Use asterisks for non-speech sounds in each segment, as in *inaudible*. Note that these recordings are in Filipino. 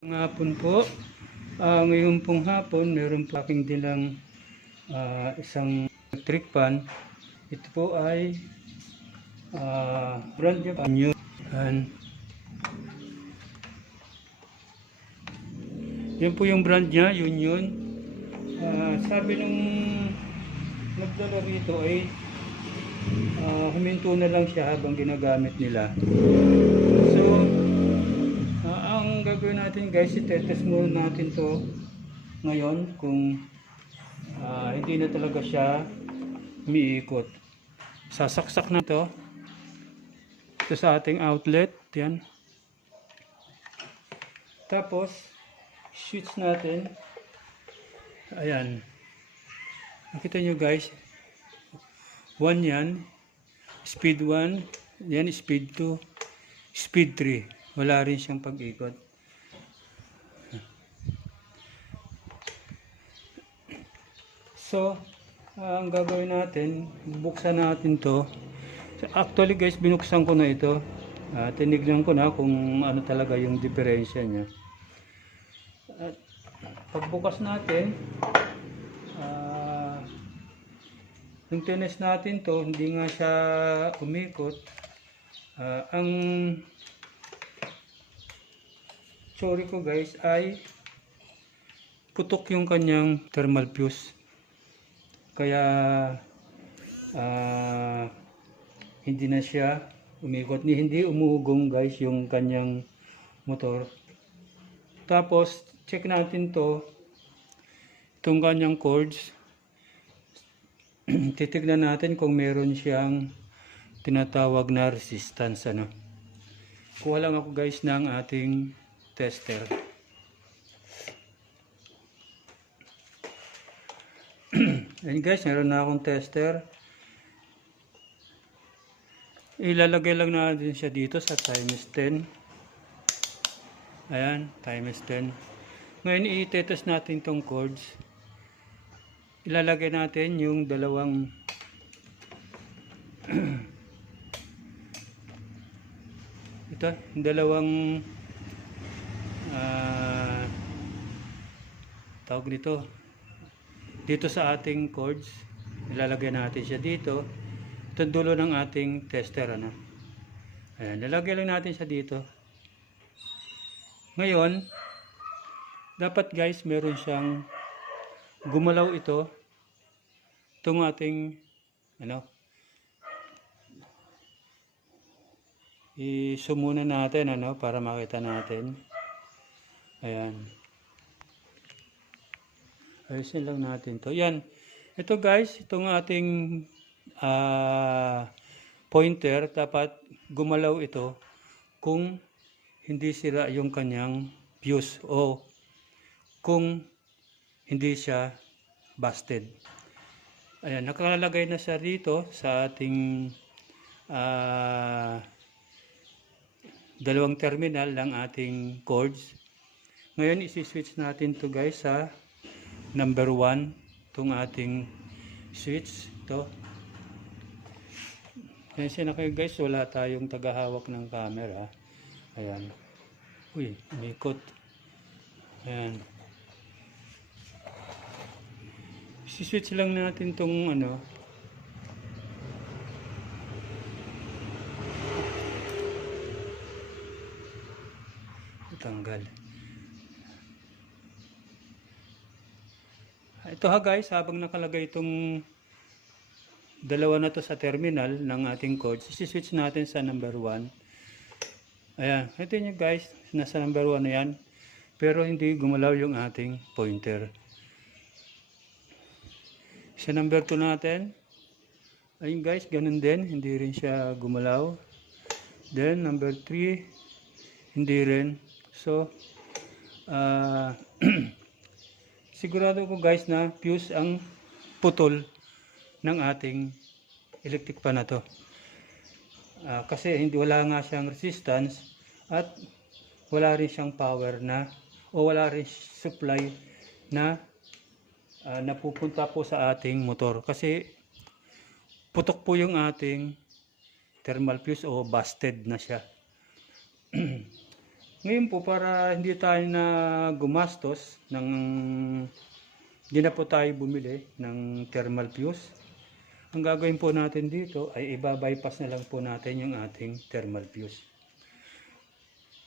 Hapon po, Ah, ngayon pong hapon, meron po aking dilang ah, isang electric fan. Ito po ay ah, brand new. And, yan po yung brand niya, Union. Ah, sabi nung nagdala rito ay ah, huminto na lang siya habang ginagamit nila. So, ang gagawin natin guys, itetest muna natin to ngayon kung ah, hindi na talaga siya umiikot. Sasaksak na to. Ito sa ating outlet. Yan. Tapos, switch natin. Ayan. Nakita nyo guys. 1 yan. Speed 1. Yan, speed 2. Speed 3. Wala rin siyang pag-ikot. So, ah, ang gagawin natin, buksan natin to. So, Actually guys, binuksan ko na ito. Ah, tinignan ko na kung ano talaga yung diferensya niya. At pagbukas natin, ah, nung tinest natin to, hindi nga siya umikot. Ah, ang sorry ko guys ay putok yung kanyang thermal fuse. Kaya ah, hindi na siya umikot. Ni hindi umuugong guys yung kanyang motor. Tapos check natin to itong kanyang cords. *clears throat* Titignan natin kung meron siyang tinatawag na resistance ano. Kuha lang ako guys ng ating tester. *clears throat* Ayan guys, meron na akong tester. Ilalagay lang natin siya dito sa times 10. Ayan, times 10. Ngayon i-test natin tong cords. Ilalagay natin yung dalawang *clears throat* ito, dalawang ah tawag nito dito sa ating cords ilalagay natin siya dito. Ito ang dulo ng ating tester ano? Ayan lalagay lang natin siya dito. Ngayon dapat guys meron siyang gumalaw ito. Itong ating ano? Isumuna natin ano? Para makita natin. Ayan ayusin lang natin to. Yan. Ito guys itong ating ah, pointer dapat gumalaw ito kung hindi sira yung kanyang fuse o kung hindi siya busted. Ayan nakalagay na siya rito sa ating ah dalawang terminal ng ating cords. Ngayon, isi-switch natin to guys sa number 1, itong ating switch. Ito. Kasi na kayo guys, wala tayong tagahawak ng camera. Ayan. Uy, umikot. Ayan. Isi-switch lang natin tong ano, tanggal. Ito ha guys, habang nakalagay itong dalawa na to sa terminal ng ating codes, isi-switch natin sa number 1. Ayan, ito nyo guys, nasa number 1 na yan. Pero hindi gumalaw yung ating pointer. Sa number 2 natin, ayun guys, ganun din, hindi rin siya gumalaw. Then number 3, hindi rin. So, ah *clears throat* sigurado ko guys na fuse ang putol ng ating electric pan na to. Ah, kasi hindi wala nga siyang resistance at wala rin siyang power na o wala rin supply na ah, napupunta po sa ating motor kasi putok po yung ating thermal fuse o busted na siya. *clears throat* Ngayon po, para hindi tayo na gumastos ng hindi na po tayo bumili ng thermal fuse. Ang gagawin po natin dito ay iba-bypass na lang po natin yung ating thermal fuse.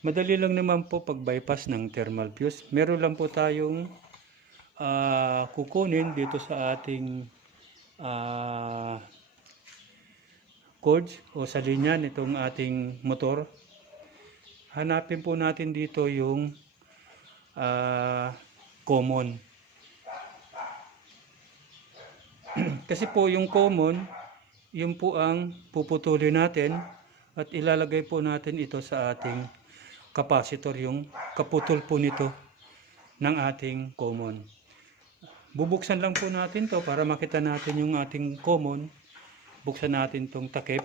Madali lang naman po pag-bypass ng thermal fuse. Meron lang po tayong ah, kukunin dito sa ating ah, cords o sa linya nitong ating motor. Hanapin po natin dito yung ah, common. *clears throat* Kasi po yung common, yun po ang puputulin natin at ilalagay po natin ito sa ating capacitor, yung kaputol po nito ng ating common. Bubuksan lang po natin to para makita natin yung ating common. Buksan natin tong takip.